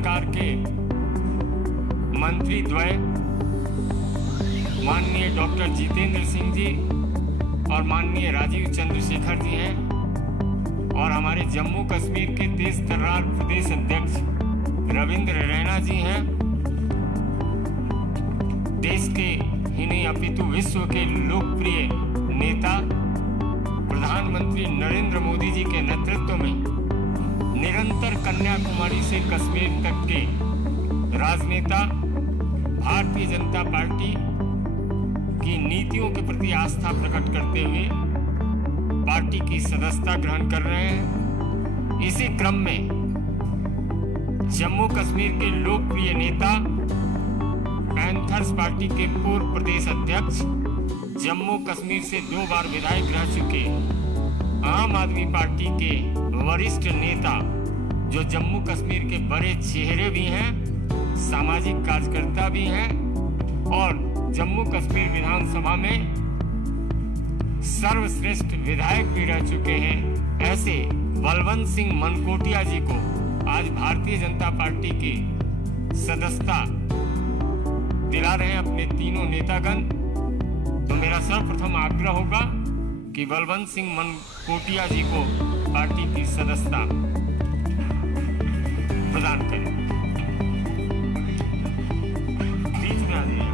सरकार के मंत्री द्वय माननीय डॉक्टर जितेंद्र सिंह जी और माननीय राजीव चंद्रशेखर जी हैं, और हमारे जम्मू कश्मीर के तेज तर्रार प्रदेश अध्यक्ष रविंद्र रैना जी हैं। देश के ही नहीं अपितु विश्व के लोकप्रिय नेता प्रधानमंत्री नरेंद्र मोदी जी के नेतृत्व में निरंतर कन्याकुमारी से कश्मीर तक के राजनेता भारतीय जनता पार्टी की नीतियों के प्रति आस्था प्रकट करते हुए पार्टी की सदस्यता ग्रहण कर रहे हैं। इसी क्रम में जम्मू कश्मीर के लोकप्रिय नेता पैंथर्स पार्टी के पूर्व प्रदेश अध्यक्ष, जम्मू कश्मीर से 2 बार विधायक रह चुके आम आदमी पार्टी के वरिष्ठ नेता, जो जम्मू कश्मीर के बड़े चेहरे भी हैं, सामाजिक कार्यकर्ता भी हैं और जम्मू कश्मीर विधानसभा में सर्वश्रेष्ठ विधायक भी रह चुके हैं, ऐसे बलवंत सिंह मनकोटिया जी को आज भारतीय जनता पार्टी की सदस्यता दिला रहे हैं अपने तीनों नेतागण। तो मेरा सर्वप्रथम आग्रह होगा कि बलवंत सिंह मनकोटिया जी को पार्टी की सदस्यता प्रदान करें। बीच में आ जाइए।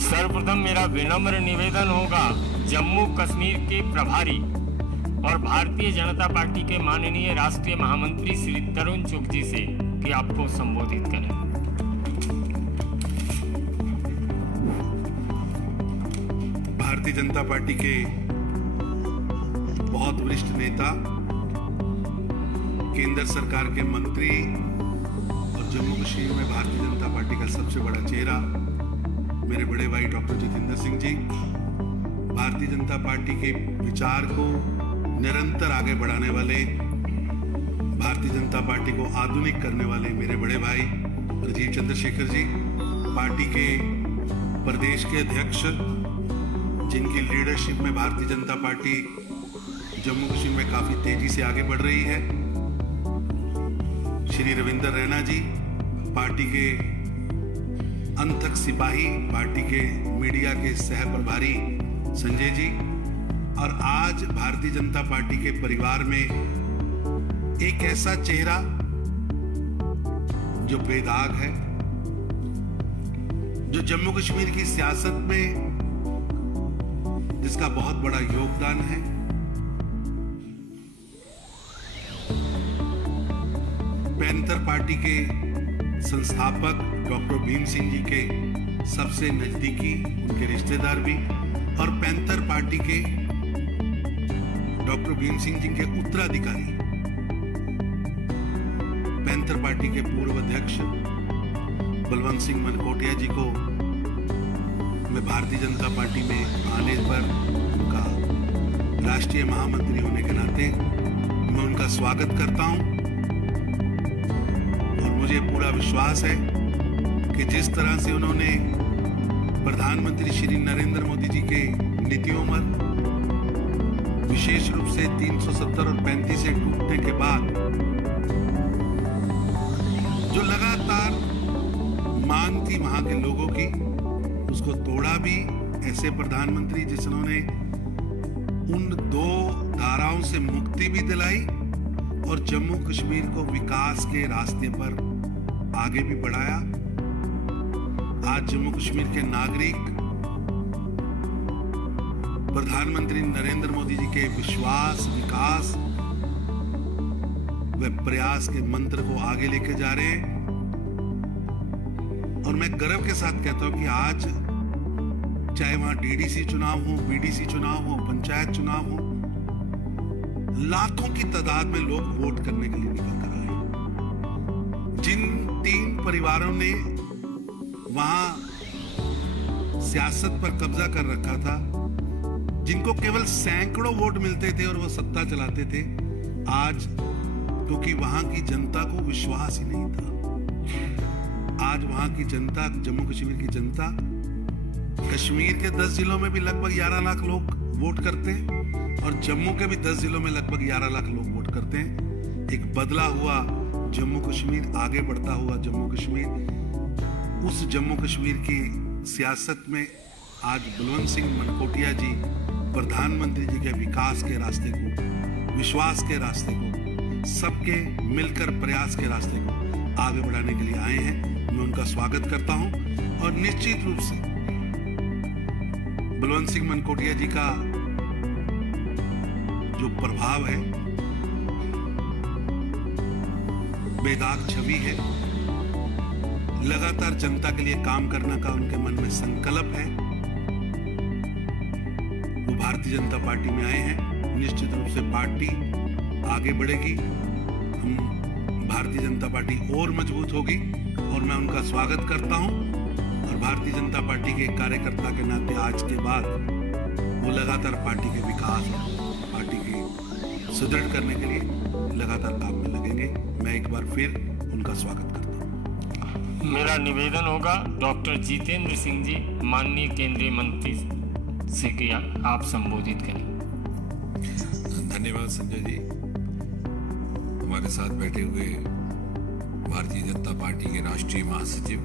सर्वप्रथम मेरा विनम्र निवेदन होगा जम्मू कश्मीर के प्रभारी और भारतीय जनता पार्टी के माननीय राष्ट्रीय महामंत्री श्री तरुण चुग जी से कि आपको संबोधित करें। भारतीय जनता पार्टी के बहुत वरिष्ठ नेता, केंद्र सरकार के मंत्री और जम्मू कश्मीर में भारतीय जनता पार्टी का सबसे बड़ा चेहरा मेरे बड़े भाई डॉक्टर जितेंद्र सिंह जी, भारतीय जनता पार्टी के विचार को निरंतर आगे बढ़ाने वाले, भारतीय जनता पार्टी को आधुनिक करने वाले मेरे बड़े भाई राजीव चंद्रशेखर जी, पार्टी के प्रदेश के अध्यक्ष जिनकी लीडरशिप में भारतीय जनता पार्टी जम्मू कश्मीर में काफी तेजी से आगे बढ़ रही है, श्री रविंद्र रैना जी, पार्टी के अंतक सिपाही, पार्टी के मीडिया के सह प्रभारी संजय जी, और आज भारतीय जनता पार्टी के परिवार में एक ऐसा चेहरा जो बेदाग है, जो जम्मू कश्मीर की सियासत में जिसका बहुत बड़ा योगदान है, पैंथर पार्टी के संस्थापक डॉक्टर भीम सिंह जी के सबसे नजदीकी उनके रिश्तेदार भी, और पैंथर पार्टी के डॉक्टर भीम सिंह जी के उत्तराधिकारी, पैंथर पार्टी के पूर्व अध्यक्ष बलवंत सिंह मनकोटिया जी को मैं भारतीय जनता पार्टी में आने पर उनका राष्ट्रीय महामंत्री होने के नाते मैं उनका स्वागत करता हूं। और मुझे पूरा विश्वास है कि जिस तरह से उन्होंने प्रधानमंत्री श्री नरेंद्र मोदी जी के नीतियों पर विशेष रूप से 370 और 35 से टूटने के बाद जो लगातार मांग थी वहां के लोगों की, उसको तोड़ा भी। ऐसे प्रधानमंत्री जिन्होंने उन 2 धाराओं से मुक्ति भी दिलाई और जम्मू कश्मीर को विकास के रास्ते पर आगे भी बढ़ाया। आज जम्मू कश्मीर के नागरिक प्रधानमंत्री नरेंद्र मोदी जी के विश्वास, विकास व प्रयास के मंत्र को आगे लेके जा रहे हैं। और मैं गर्व के साथ कहता हूं कि आज चाहे वहां डीडीसी चुनाव हो, बीडीसी चुनाव हो, पंचायत चुनाव हो, लाखों की तादाद में लोग वोट करने के लिए निकल कर आए। जिन 3 परिवारों ने वहां सियासत पर कब्जा कर रखा था, जिनको केवल सैकड़ों वोट मिलते थे और वो सत्ता चलाते थे, आज क्योंकि वहां की जनता को विश्वास ही नहीं था, आज वहां की जनता, जम्मू कश्मीर की जनता, कश्मीर के 10 जिलों में भी लगभग 11 लाख लोग वोट करते हैं और जम्मू के भी 10 जिलों में लगभग 11 लाख लोग वोट करते हैं। एक बदला हुआ जम्मू कश्मीर, आगे बढ़ता हुआ जम्मू कश्मीर, उस जम्मू कश्मीर की सियासत में आज बलवंत सिंह मनकोटिया जी प्रधानमंत्री जी के विकास के रास्ते को, विश्वास के रास्ते को, सबके मिलकर प्रयास के रास्ते को आगे बढ़ाने के लिए आए हैं। मैं उनका स्वागत करता हूं और निश्चित रूप से बलवंत सिंह मनकोटिया जी का जो प्रभाव है, बेदाग छवि है, लगातार जनता के लिए काम करने का उनके मन में संकल्प है, वो भारतीय जनता पार्टी में आए हैं। निश्चित रूप से पार्टी आगे बढ़ेगी, हम भारतीय जनता पार्टी और मजबूत होगी और मैं उनका स्वागत करता हूं। और भारतीय जनता पार्टी के कार्यकर्ता के नाते आज के बाद वो लगातार पार्टी के विकास, पार्टी की सुदृढ़ करने के लिए लगातार काम में लगेंगे। मैं एक बार फिर उनका स्वागत करता हूं। मेरा निवेदन होगा डॉक्टर जितेंद्र सिंह जी, माननीय केंद्रीय मंत्री से कि आप संबोधित करें। धन्यवाद संजय जी। हमारे साथ बैठे हुए भारतीय जनता पार्टी के राष्ट्रीय महासचिव,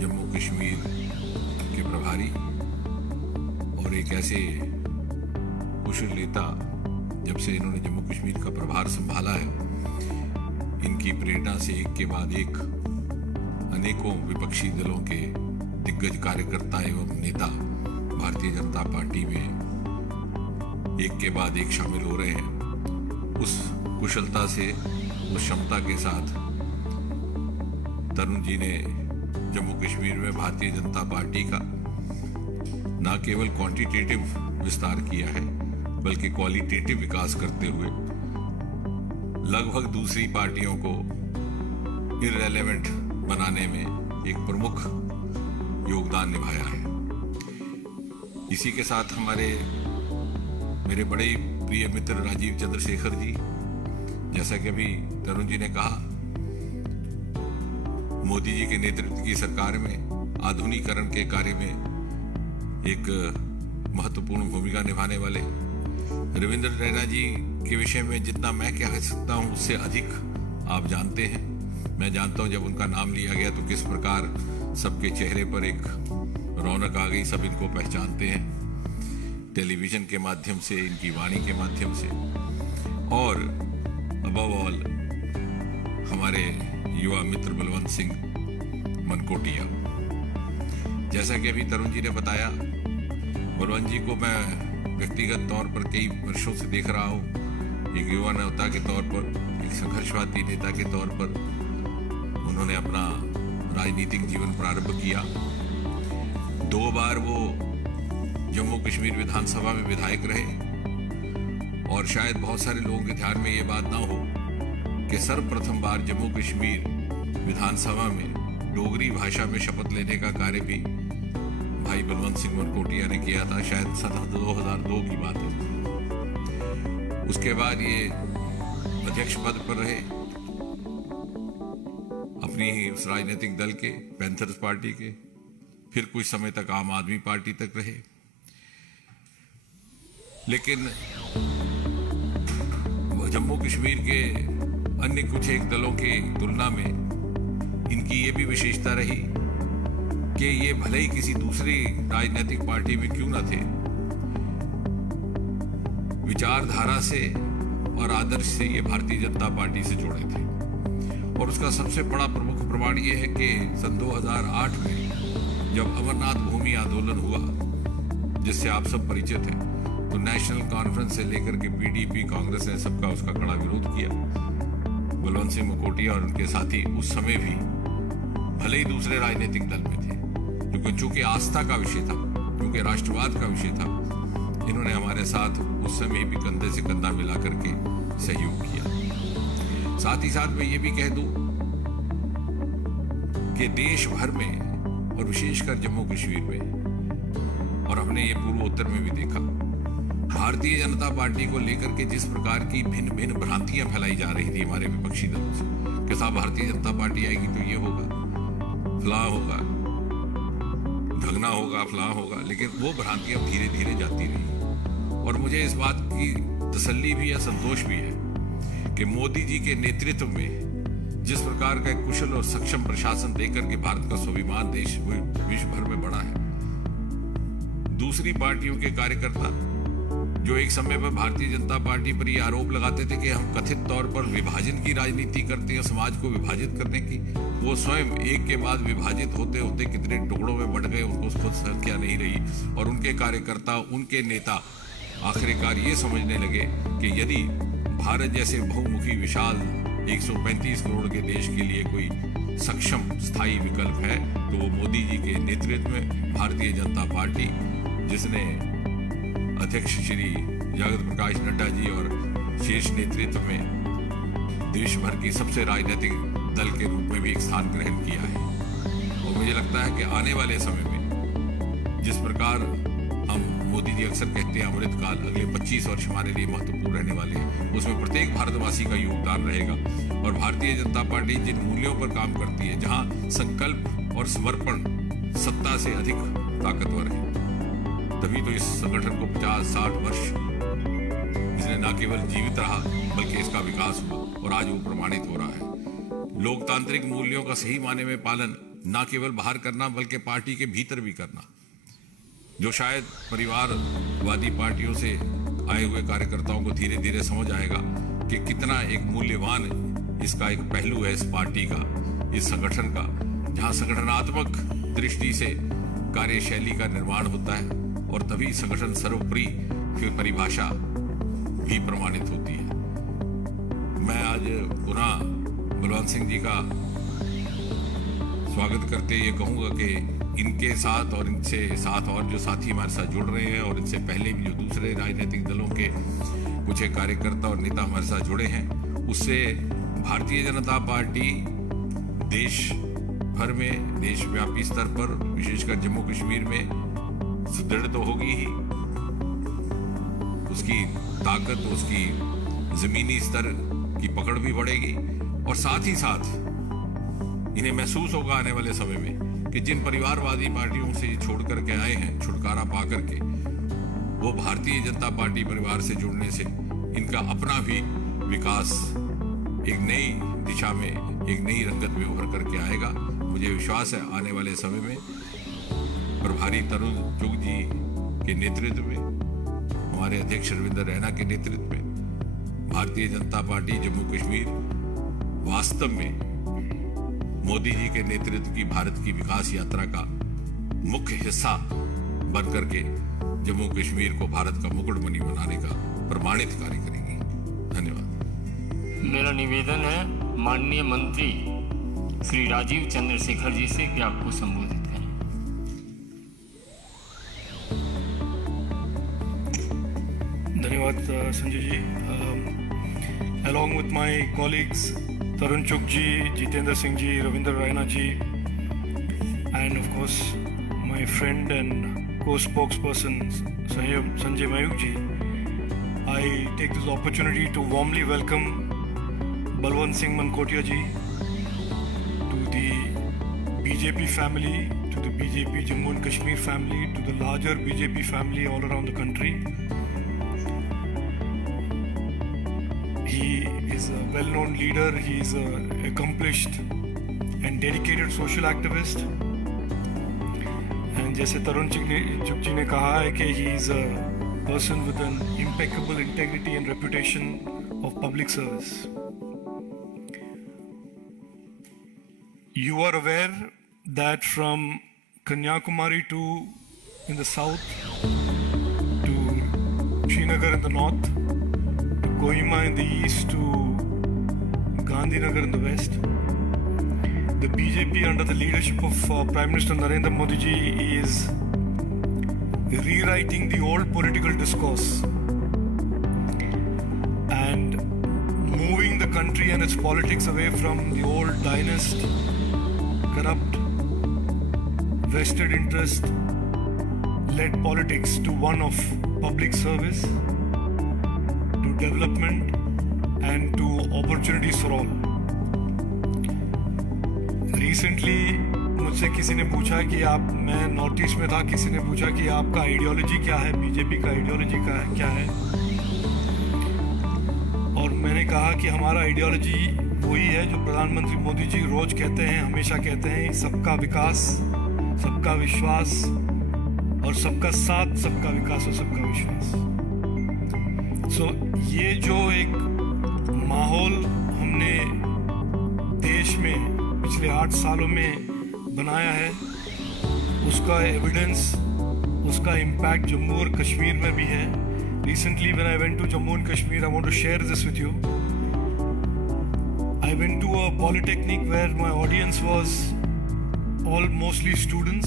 जम्मू कश्मीर के प्रभारी और एक ऐसे कुशल नेता, जब से इन्होंने जम्मू कश्मीर का प्रभार संभाला है, इनकी प्रेरणा से एक के बाद एक अनेकों विपक्षी दलों के दिग्गज कार्यकर्ता एवं नेता भारतीय जनता पार्टी में एक के बाद एक शामिल हो रहे हैं। उस कुशलता से, उस क्षमता के साथ तरुण जी ने जम्मू कश्मीर में भारतीय जनता पार्टी का न केवल क्वांटिटेटिव विस्तार किया है, बल्कि क्वालिटेटिव विकास करते हुए लगभग दूसरी पार्टियों को इररेलेवेंट बनाने में एक प्रमुख योगदान निभाया है। इसी के साथ मेरे बड़े प्रिय मित्र राजीव चंद्रशेखर जी, जैसा कि अभी तरुण जी ने कहा, मोदी जी के नेतृत्व की सरकार में आधुनिकीकरण के कार्य में एक महत्वपूर्ण भूमिका निभाने वाले रविंद्र रैना जी के विषय में जितना मैं कह सकता हूं उससे अधिक आप जानते हैं। मैं जानता हूं जब उनका नाम लिया गया तो किस प्रकार सबके चेहरे पर एक रौनक आ गई, सब इनको पहचानते हैं टेलीविजन के माध्यम से, इनकी वाणी के माध्यम से, और अबव ऑल हमारे युवा मित्र बलवंत सिंह मनकोटिया। जैसा कि अभी तरुण जी ने बताया, बलवंत जी को मैं व्यक्तिगत तौर पर कई वर्षों से देख रहा हूँ। एक युवा नेता के तौर पर, एक संघर्षवादी नेता के तौर पर उन्होंने अपना राजनीतिक जीवन प्रारंभ किया। 2 बार वो जम्मू कश्मीर विधानसभा में विधायक रहे और शायद बहुत सारे लोगों के ध्यान में ये बात ना हो कि सर्वप्रथम बार जम्मू कश्मीर विधानसभा में डोगरी भाषा में शपथ लेने का कार्य भी भाई बलवंत सिंह मनकोटिया ने किया था। शायद 2002 की बात है। उसके बाद ये अध्यक्ष पद पर रहे अपनी ही उस राजनीतिक दल के, पैंथर्स पार्टी के, फिर कुछ समय तक आम आदमी पार्टी तक रहे। लेकिन जम्मू कश्मीर के अन्य कुछ एक दलों की तुलना में इनकी ये भी विशेषता रही कि ये भले ही किसी दूसरी राजनीतिक पार्टी में क्यों न थे, विचारधारा से और आदर्श से ये भारतीय जनता पार्टी से जुड़े थे और उसका सबसे बड़ा प्रमुख प्रमाण ये है कि सन 2008 में जब अमरनाथ भूमि आंदोलन हुआ, जिससे आप सब परिचित हैं, तो नेशनल कॉन्फ्रेंस से लेकर के पीडीपी, कांग्रेस ने सबका उसका कड़ा विरोध किया। बलवंत सिंह मकोटिया और उनके साथी उस समय भी भले ही दूसरे राजनीतिक दल में थे, क्योंकि चूंकि आस्था का विषय था, क्योंकि राष्ट्रवाद का विषय था, इन्होंने हमारे साथ उस समय भी कंधे से कंधा मिला करके सहयोग किया। साथ ही साथ मैं ये भी कह दूं कि देश भर में और विशेषकर जम्मू कश्मीर में, और हमने ये पूर्वोत्तर में भी देखा, भारतीय जनता पार्टी को लेकर के जिस प्रकार की भिन्न भिन्न भ्रांतियां फैलाई जा रही थी हमारे विपक्षी दलों से कि साहब भारतीय जनता पार्टी आएगी तो ये होगा, फलां होगा, ढगना होगा, फलां होगा, लेकिन वो भ्रांतियां धीरे धीरे जाती रही। और मुझे इस बात की तसल्ली भी है, संतोष भी है कि मोदी जी के नेतृत्व में जिस प्रकार का एक कुशल और सक्षम प्रशासन देकर के भारत का स्वाभिमान देश विश्व भर में बढ़ा है, दूसरी पार्टियों के कार्यकर्ता जो एक समय पर भारतीय जनता पार्टी पर ये आरोप लगाते थे कि हम कथित तौर पर विभाजन की राजनीति करते हैं, समाज को विभाजित करने की, वो स्वयं एक के बाद विभाजित होते होते कितने टुकड़ों में बढ़ गए, उनको खुद संख्या नहीं रही। और उनके कार्यकर्ता, उनके नेता आखिरकार ये समझने लगे कि यदि भारत जैसे बहुमुखी विशाल 135 करोड़ के देश के लिए कोई सक्षम स्थायी विकल्प है तो वो मोदी जी के नेतृत्व में भारतीय जनता पार्टी, जिसने अध्यक्ष श्री जगत प्रकाश नड्डा जी और शीर्ष नेतृत्व में देश भर की सबसे राजनीतिक दल के रूप में भी एक स्थान ग्रहण किया है। और मुझे लगता है कि आने वाले समय में जिस प्रकार हम, मोदी जी अक्सर कहते हैं अमृतकाल, अगले 25 वर्ष हमारे लिए महत्वपूर्ण रहने वाले हैं, उसमें प्रत्येक भारतवासी का योगदान रहेगा। और भारतीय जनता पार्टी जिन मूल्यों पर काम करती है, जहां संकल्प और समर्पण सत्ता से अधिक ताकतवर है, तभी तो इस संगठन को 50-60 वर्ष इसने न केवल जीवित रहा बल्कि इसका विकास हुआ और आज वो प्रमाणित हो रहा है। लोकतांत्रिक मूल्यों का सही माने में पालन न केवल बाहर करना बल्कि पार्टी के भीतर भी करना, जो शायद परिवारवादी पार्टियों से आए हुए कार्यकर्ताओं को धीरे धीरे समझ आएगा कि कितना एक मूल्यवान इसका एक पहलू है इस पार्टी का, इस संगठन का, जहां संगठनात्मक दृष्टि से कार्यशैली का निर्माण होता है और तभी संगठन सर्वोपरि की परिभाषा भी प्रमाणित होती है। मैं आज पुनः बलवंत सिंह जी का स्वागत करते ये कहूंगा कि इनके साथ और इनसे साथ और जो साथी हमारे साथ जुड़ रहे हैं और इनसे पहले भी जो दूसरे राजनीतिक दलों के कुछ एक कार्यकर्ता और नेता हमारे साथ जुड़े हैं, उससे भारतीय जनता पार्टी देश भर में, देशव्यापी स्तर पर, विशेषकर जम्मू कश्मीर में सुदृढ़ तो होगी ही, उसकी ताकत, उसकी जमीनी स्तर की पकड़ भी बढ़ेगी और साथ ही साथ इन्हें महसूस होगा आने वाले समय में कि जिन परिवारवादी पार्टियों से छोड़ करके आए हैं, छुटकारा पा करके, वो भारतीय जनता पार्टी परिवार से जुड़ने से इनका अपना भी विकास एक नई दिशा में, एक नई रंगत में उभर करके आएगा। मुझे विश्वास है आने वाले समय में प्रभारी तरुण चुग जी के नेतृत्व में, हमारे अध्यक्ष रविंद्र रैना के नेतृत्व में भारतीय जनता पार्टी जम्मू कश्मीर वास्तव में मोदी जी के नेतृत्व की भारत की विकास यात्रा का मुख्य हिस्सा बन करके जम्मू कश्मीर को भारत का मुकुटमणि बनाने का प्रमाणित कार्य करेगी। धन्यवाद। मेरा निवेदन है माननीय मंत्री श्री राजीव चंद्रशेखर जी से कि आपको संबोधित करें। धन्यवाद Sanjay ji. Along with my colleagues Tarun Chugh ji, Jitendra Singh ji, Ravindra Raina ji, and of course my friend and co-spokesperson Sanjay Mayuk ji, I take this opportunity to warmly welcome Balwant Singh Mankotia ji to the BJP family, to the BJP Jammu and Kashmir family, to the larger BJP family all around the country. He is a well-known leader, he is an accomplished and dedicated social activist. And जैसे तरुण चुग जी ने कहा है कि he is a person with an impeccable integrity and reputation of public service. you are aware that from Kanyakumari to in the south, to Srinagar in the north, to Kohima in the east, to Gandhinagar in the west, the BJP under the leadership of Prime Minister Narendra Modi ji is rewriting the old political discourse and moving the country and its politics away from the old dynast, corrupt, vested interest led politics to one of public service, to development and to opportunities for all. Recently मुझसे किसी ने पूछा कि मैं north east में था, किसी ने पूछा कि आपका आइडियोलॉजी क्या है, बीजेपी का आइडियोलॉजी क्या है, और मैंने कहा कि हमारा आइडियोलॉजी वही है जो प्रधानमंत्री मोदी जी रोज कहते हैं, हमेशा कहते हैं, सबका विकास, सबका विश्वास और सबका साथ, सबका विकास और सबका विश्वास। ये जो एक माहौल हमने देश में पिछले 8 सालों में बनाया है, उसका एविडेंस, उसका इम्पैक्ट जम्मू और कश्मीर में भी है। Recently when I went to Jammu and Kashmir, I want to share this with you. I went to a polytechnic where my audience was all mostly students,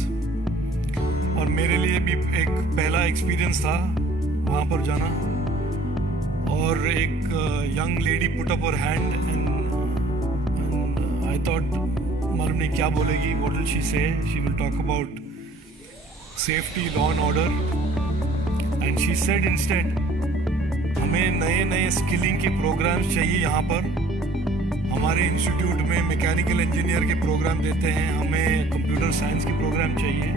और मेरे लिए भी एक पहला एक्सपीरियंस था वहाँ पर जाना, और एक young lady put up her hand and I thought मालूम नहीं क्या बोलेगी, what will she say? She will talk about safety, law and order, and she said instead हमें नए स्किलिंग के प्रोग्राम्स चाहिए यहाँ पर, हमारे इंस्टीट्यूट में मैकेनिकल इंजीनियर के प्रोग्राम देते हैं, हमें कंप्यूटर साइंस के प्रोग्राम चाहिए।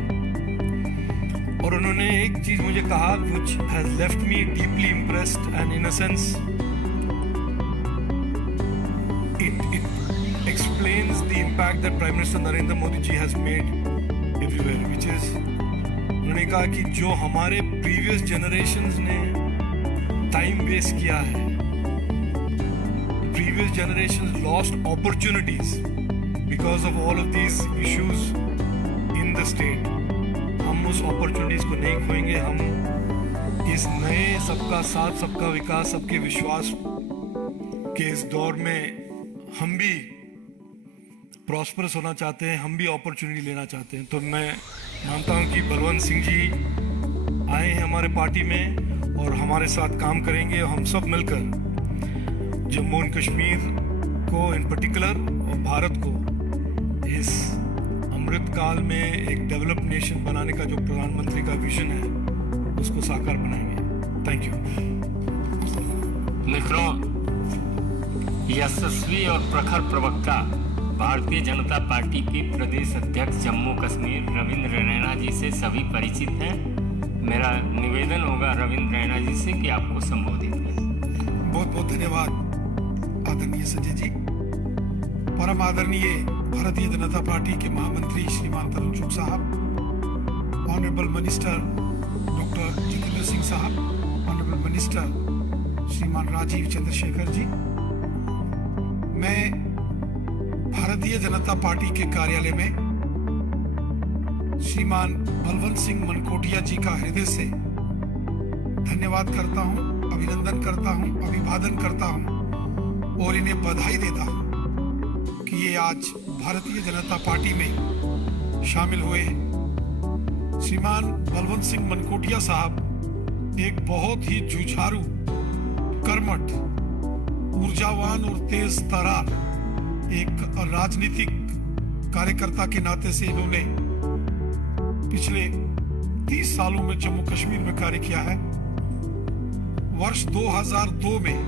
और उन्होंने एक चीज़ मुझे कहा which has left me deeply impressed and in a sense it explains the impact that Prime Minister Narendra Modi ji has made everywhere, which is उन्होंने कहा कि जो हमारे प्रीवियस जनरेशंस ने टाइम वेस्ट किया है, previous generations lost opportunities because of all of these issues in the state. हम उस अपॉर्चुनिटीज को नहीं खोएंगे, हम इस नए सबका साथ, सबका विकास, सबके विश्वास के इस दौर में हम भी प्रॉस्परस होना चाहते हैं, हम भी अपॉर्चुनिटी लेना चाहते हैं। तो मैं मानता हूं कि बलवंत सिंह जी आए हैं हमारे पार्टी में और हमारे साथ काम करेंगे, और हम सब मिलकर जम्मू एंड कश्मीर को इन पर्टिकुलर और भारत को इस अमृत काल में एक डेवलप्ड नेशन बनाने का जो प्रधानमंत्री का विजन है उसको साकार बनाएंगे। Thank you. मित्रों, यशस्वी और प्रखर प्रवक्ता भारतीय जनता पार्टी के प्रदेश अध्यक्ष जम्मू कश्मीर रविंद्र रैना जी से सभी परिचित हैं। मेरा निवेदन होगा रविंद्र रैना जी से कि आपको संबोधित करें। बहुत बहुत धन्यवाद आदरणीय संजय जी। परम आदरणीय भारतीय जनता पार्टी के महामंत्री श्रीमान तरुण चुग साहब, honourable minister doctor Jitendra Singh साहब, ऑनरेबल मिनिस्टर श्रीमान राजीव चंद्रशेखर जी, मैं भारतीय जनता पार्टी के कार्यालय में श्रीमान बलवंत सिंह मनकोटिया जी का हृदय से धन्यवाद करता हूं, अभिनंदन करता हूं, अभिवादन करता हूं और इन्हें बधाई देता हूं कि ये आज भारतीय जनता पार्टी में शामिल हुए हैं। श्रीमान बलवंत सिंह मनकोटिया साहब एक बहुत ही जुझारू, कर्मठ, ऊर्जावान और तेज तर्रार एक राजनीतिक कार्यकर्ता के नाते से इन्होंने पिछले 30 सालों में जम्मू कश्मीर में कार्य किया है। वर्ष 2002 में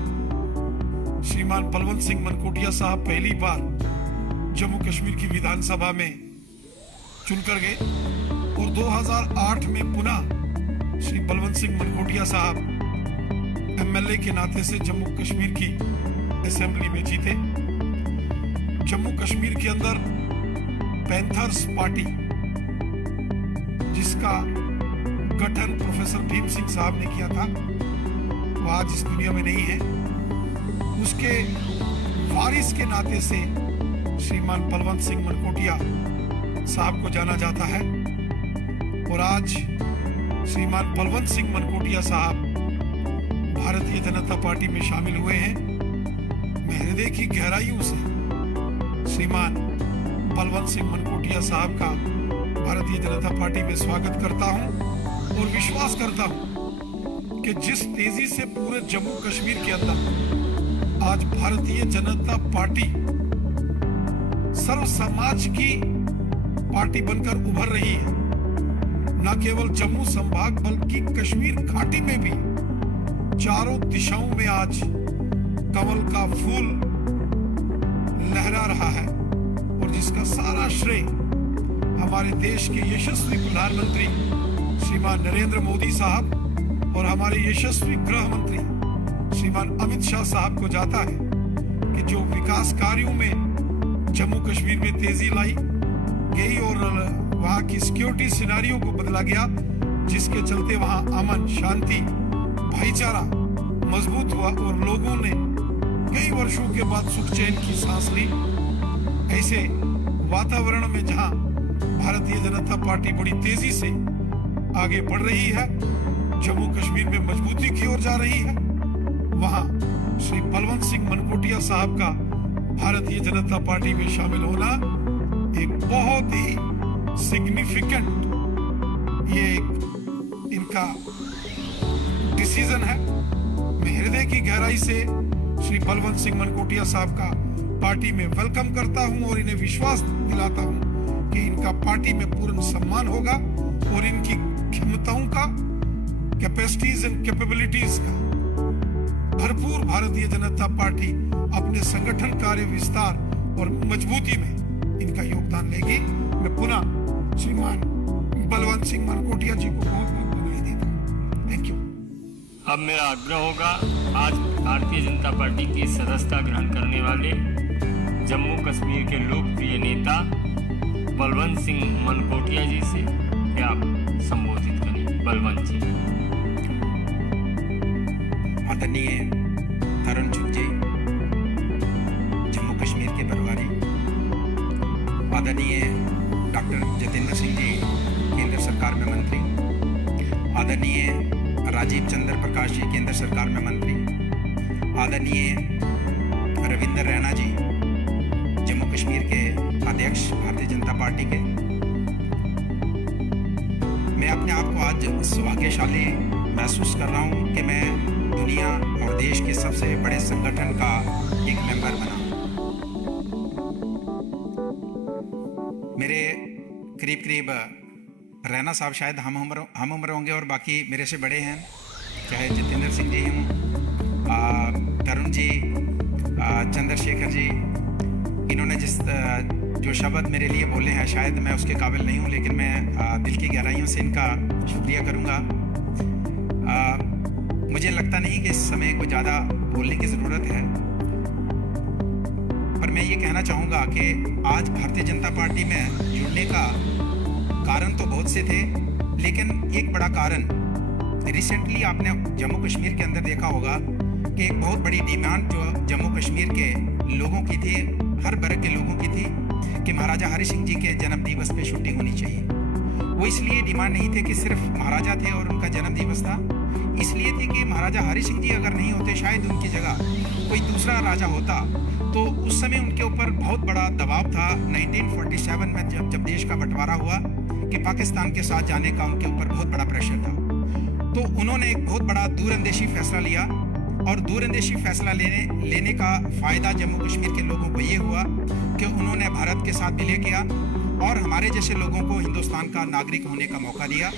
श्रीमान बलवंत सिंह मनकोटिया साहब पहली बार जम्मू कश्मीर की विधानसभा में चुनकर गए और 2008 में पुनः श्री बलवंत सिंह मनकोटिया साहब एमएलए के नाते से जम्मू कश्मीर की असेंबली में जीते। जम्मू कश्मीर के अंदर पैंथर्स पार्टी, जिसका गठन प्रोफेसर भीम सिंह साहब ने किया था, वो आज इस दुनिया में नहीं है। उसके वारिस के नाते से श्रीमान बलवंत सिंह मनकोटिया साहब को जाना जाता है और आज श्रीमान बलवंत सिंह मनकोटिया साहब भारतीय जनता पार्टी में शामिल हुए हैं। मैं हृदय की गहराइयों से श्रीमान बलवंत सिंह मनकोटिया साहब का भारतीय जनता पार्टी में स्वागत करता हूं और विश्वास करता हूं कि जिस तेजी से पूरे जम्मू कश्मीर के अंदर आज भारतीय जनता पार्टी सर्व समाज की पार्टी बनकर उभर रही है, न केवल जम्मू संभाग बल्कि कश्मीर घाटी में भी चारों दिशाओं में आज कमल का फूल लहरा रहा है और जिसका सारा श्रेय हमारे देश के यशस्वी प्रधानमंत्री श्रीमान नरेंद्र मोदी साहब और हमारे यशस्वी गृह मंत्री श्रीमान अमित शाह साहब को जाता है कि जो विकास कार्यों में जम्मू कश्मीर में तेजी लाई गई और वहां की सिक्योरिटी सिनेरियो को बदला गया, जिसके चलते वहां अमन, शांति, भाईचारा मजबूत हुआ और लोगों ने कई वर्षों के बाद सुख चैन की सांस ली। ऐसे वातावरण में जहां भारतीय जनता पार्टी बड़ी तेजी से आगे बढ़ रही है, जम्मू कश्मीर में मजबूती की ओर जा रही है, वहां श्री बलवंत सिंह मनकोटिया साहब का भारतीय जनता पार्टी में शामिल होना एक बहुत ही सिग्निफिकेंट ये एक इनका डिसीजन है। मैं हृदय की गहराई से श्री बलवंत सिंह मनकोटिया साहब का पार्टी में वेलकम करता हूं और इन्हें विश्वास दिलाता हूं कि इनका पार्टी में पूर्ण सम्मान होगा और इनकी क्षमताओं का, कैपेसिटीज एंड कैपेबिलिटीज का भरपूर भारतीय जनता पार्टी अपने संगठन कार्य विस्तार और मजबूती में इनका योगदान लेगी। मैं पुनः श्रीमान बलवंत सिंह मनकोटिया जी को बहुत बहुत बधाई देता हूँ। Thank you. अब मेरा आग्रह होगा आज भारतीय जनता पार्टी की सदस्यता ग्रहण करने वाले जम्मू कश्मीर के लोकप्रिय नेता बलवंत सिंह मनकोटिया जी से कि आप संबोधित करें। बलवंत जी। आदरणीय तरुण चुग जी, जम्मू कश्मीर के प्रभारी, आदरणीय डॉक्टर जितेंद्र सिंह जी, केंद्र सरकार में मंत्री, आदरणीय राजीव चंद्र प्रकाश जी, केंद्र सरकार में मंत्री, आदरणीय रविंद्र रैना जी, जम्मू कश्मीर के अध्यक्ष भारतीय जनता पार्टी के। मैं अपने आप को आज सौभाग्यशाली महसूस कर रहा हूं कि मैं दुनिया और देश के सबसे बड़े संगठन का एक मेंबर बना। मेरे करीब करीब रैना साहब शायद हम उम्र होंगे और बाकी मेरे से बड़े हैं, चाहे जितेंद्र सिंह जी हों, तरुण जी, चंद्रशेखर जी। इन्होंने जो शब्द मेरे लिए बोले हैं शायद मैं उसके काबिल नहीं हूं, लेकिन मैं दिल की गहराइयों से इनका शुक्रिया करूंगा। मुझे लगता नहीं कि इस समय कोई ज़्यादा बोलने की ज़रूरत है, पर मैं ये कहना चाहूँगा कि आज भारतीय जनता पार्टी में जुड़ने का कारण तो बहुत से थे, लेकिन एक बड़ा कारण रिसेंटली आपने जम्मू कश्मीर के अंदर देखा होगा कि एक बहुत बड़ी डिमांड जो जम्मू कश्मीर के लोगों की थी, हर वर्ग के लोगों की थी, कि महाराजा हरि सिंह जी के जन्म दिवस पे छुट्टी होनी चाहिए। वो इसलिए डिमांड नहीं थे कि सिर्फ महाराजा थे और उनका जन्म दिवस था, इसलिए थी कि महाराजा हरि सिंह जी अगर नहीं होते, शायद उनकी जगह कोई दूसरा राजा होता, तो उस समय उनके ऊपर बहुत बड़ा दबाव था। 1947 में जब देश का बंटवारा हुआ कि पाकिस्तान के साथ जाने का उनके ऊपर बहुत बड़ा प्रेशर था, तो उन्होंने एक बहुत बड़ा दूरअंदेशी फैसला लिया और दूरअंदेशी फैसला लेने का फ़ायदा जम्मू कश्मीर के लोगों को ये हुआ कि उन्होंने भारत के साथ विलय किया और हमारे जैसे लोगों को हिंदुस्तान का नागरिक होने का मौका दिया।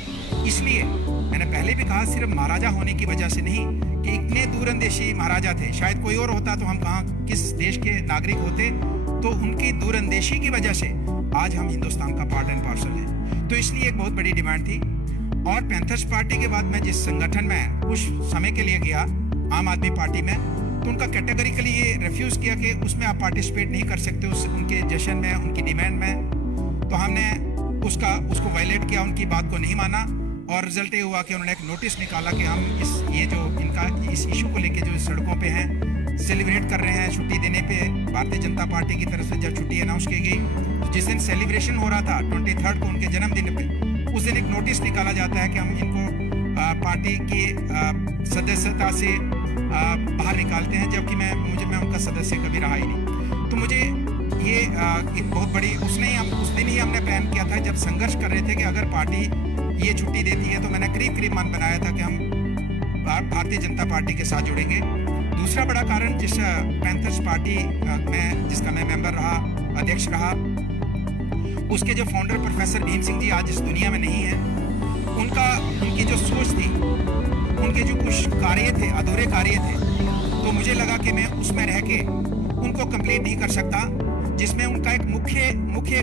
इसलिए मैंने पहले भी कहा, सिर्फ महाराजा होने की वजह से नहीं कि इतने दूरअंदेशी महाराजा थे, शायद कोई और होता तो हम कहाँ किस देश के नागरिक होते, तो उनकी दूरअंदेशी की वजह से आज हम हिंदुस्तान का पार्ट एंड पार्सल हैं। तो इसलिए एक बहुत बड़ी डिमांड थी। और पैंथर्स पार्टी के बाद मैं जिस संगठन में कुछ समय के लिए गया, आम आदमी पार्टी में, तो उनका कैटेगरिकली ये रिफ्यूज़ किया कि उसमें आप पार्टिसिपेट नहीं कर सकते, उनके जश्न में, उनकी डिमांड में। तो हमने उसको वायलेट किया, उनकी बात को नहीं माना और रिजल्ट ये हुआ कि उन्होंने एक नोटिस निकाला कि हम इस इशू को लेके जो सड़कों पे हैं, सेलिब्रेट कर रहे हैं छुट्टी देने पे भारतीय जनता पार्टी की तरफ से जब छुट्टी अनाउंस की गई, तो जिस दिन सेलिब्रेशन हो रहा था 23 को उनके जन्मदिन पे, उस दिन एक नोटिस निकाला जाता है कि हम इनको पार्टी की सदस्यता से बाहर निकालते हैं, जबकि मैं उनका सदस्य कभी रहा ही नहीं। तो मुझे ये एक बहुत बड़ी उस दिन ही हमने प्लान किया था, जब संघर्ष कर रहे थे कि अगर पार्टी ये छुट्टी देती है तो मैंने करीब मन बनाया था कि हम भारतीय जनता पार्टी के साथ जुड़ेंगे। दूसरा बड़ा कारण जिस पैंथर्स पार्टी में जिसका मैं मेंबर रहा, अध्यक्ष रहा, उसके जो फाउंडर प्रोफेसर भीम सिंह जी आज इस दुनिया में नहीं है, उनकी जो सोच थी, उनके जो कुछ कार्य थे, अधूरे कार्य थे, तो मुझे लगा कि मैं उसमें रह के उनको कंप्लीट नहीं कर सकता, जिसमें उनका एक मुख्य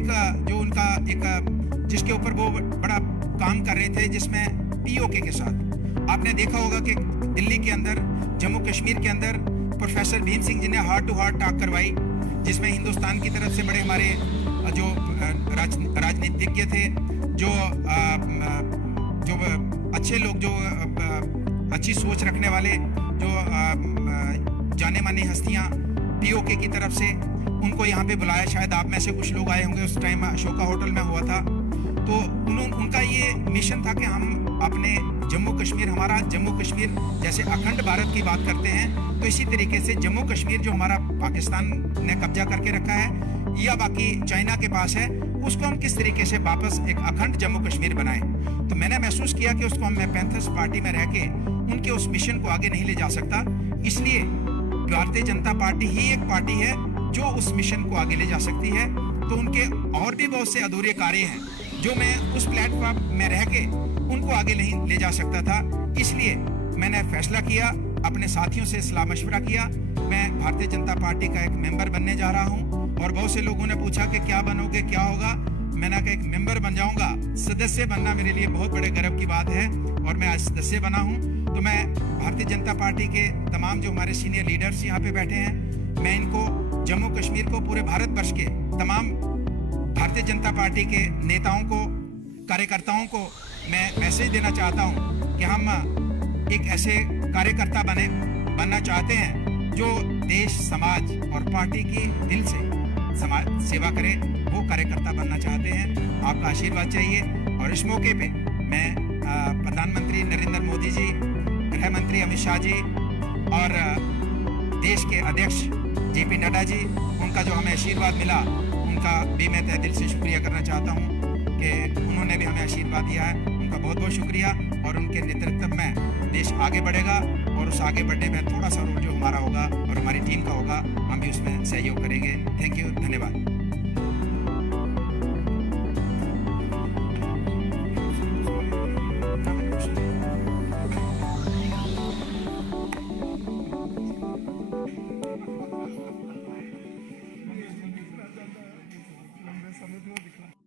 जो उनका एक जिसके ऊपर वो बड़ा काम कर रहे थे, जिसमें पीओके के साथ आपने देखा होगा कि दिल्ली के अंदर, जम्मू कश्मीर के अंदर प्रोफेसर भीम सिंह जी ने हार्ट टू हार्ट टॉक करवाई, जिसमें हिंदुस्तान की तरफ से बड़े हमारे जो राजनीतिज्ञ थे, जो अच्छे लोग, जो अच्छी सोच रखने वाले, जो जाने मानी हस्तियां पीओके की तरफ से, उनको यहाँ पे बुलाया। शायद आप में से कुछ लोग आए होंगे, उस टाइम अशोका होटल में हुआ था। तो उनका ये मिशन था कि हम अपने जम्मू कश्मीर, हमारा जम्मू कश्मीर जैसे अखंड भारत की बात करते हैं, तो इसी तरीके से जम्मू कश्मीर जो हमारा पाकिस्तान ने कब्जा करके रखा है या बाकी चाइना के पास है, उसको हम किस तरीके से वापस एक अखंड जम्मू कश्मीर बनाएं। तो मैंने महसूस किया कि उसको मैं पैंथर्स पार्टी में रह के उनके उस मिशन को आगे नहीं ले जा सकता, इसलिए भारतीय जनता पार्टी ही एक पार्टी है जो उस मिशन को आगे ले जा सकती है। तो उनके और भी बहुत से अधूरे कार्य हैं जो मैं उस प्लेटफॉर्म में रह के उनको आगे नहीं ले जा सकता था, इसलिए मैंने फैसला किया, अपने साथियों से सलाह मशवरा किया, मैं भारतीय जनता पार्टी का एक मेंबर बनने जा रहा हूं। और बहुत से लोगों ने पूछा कि क्या बनोगे, क्या होगा। मैंने कहा एक मेंबर बन जाऊंगा। सदस्य बनना मेरे लिए बहुत बड़े गर्व की बात है और मैं आज सदस्य बना हूं। तो मैं भारतीय जनता पार्टी के तमाम जो हमारे सीनियर लीडर्स यहाँ पे बैठे हैं, मैं इनको जम्मू कश्मीर को, पूरे भारतवर्ष के तमाम भारतीय जनता पार्टी के नेताओं को, कार्यकर्ताओं को मैं मैसेज देना चाहता हूं कि हम एक ऐसे कार्यकर्ता बनना चाहते हैं जो देश, समाज और पार्टी की दिल से समाज सेवा करे, वो कार्यकर्ता बनना चाहते हैं। आपका आशीर्वाद चाहिए। और इस मौके पे मैं प्रधानमंत्री नरेंद्र मोदी जी, गृह मंत्री अमित शाह जी और देश के अध्यक्ष JP नड्डा जी, उनका जो हमें आशीर्वाद मिला, उनका भी मैं तहे दिल से शुक्रिया करना चाहता हूँ कि उन्होंने भी हमें आशीर्वाद दिया है। उनका बहुत बहुत शुक्रिया। और उनके नेतृत्व में देश आगे बढ़ेगा और उस आगे बढ़ने में थोड़ा सा रोल जो हमारा होगा और हमारी टीम का होगा, हम भी उसमें सहयोग करेंगे। थैंक यू, धन्यवाद। समय दिखला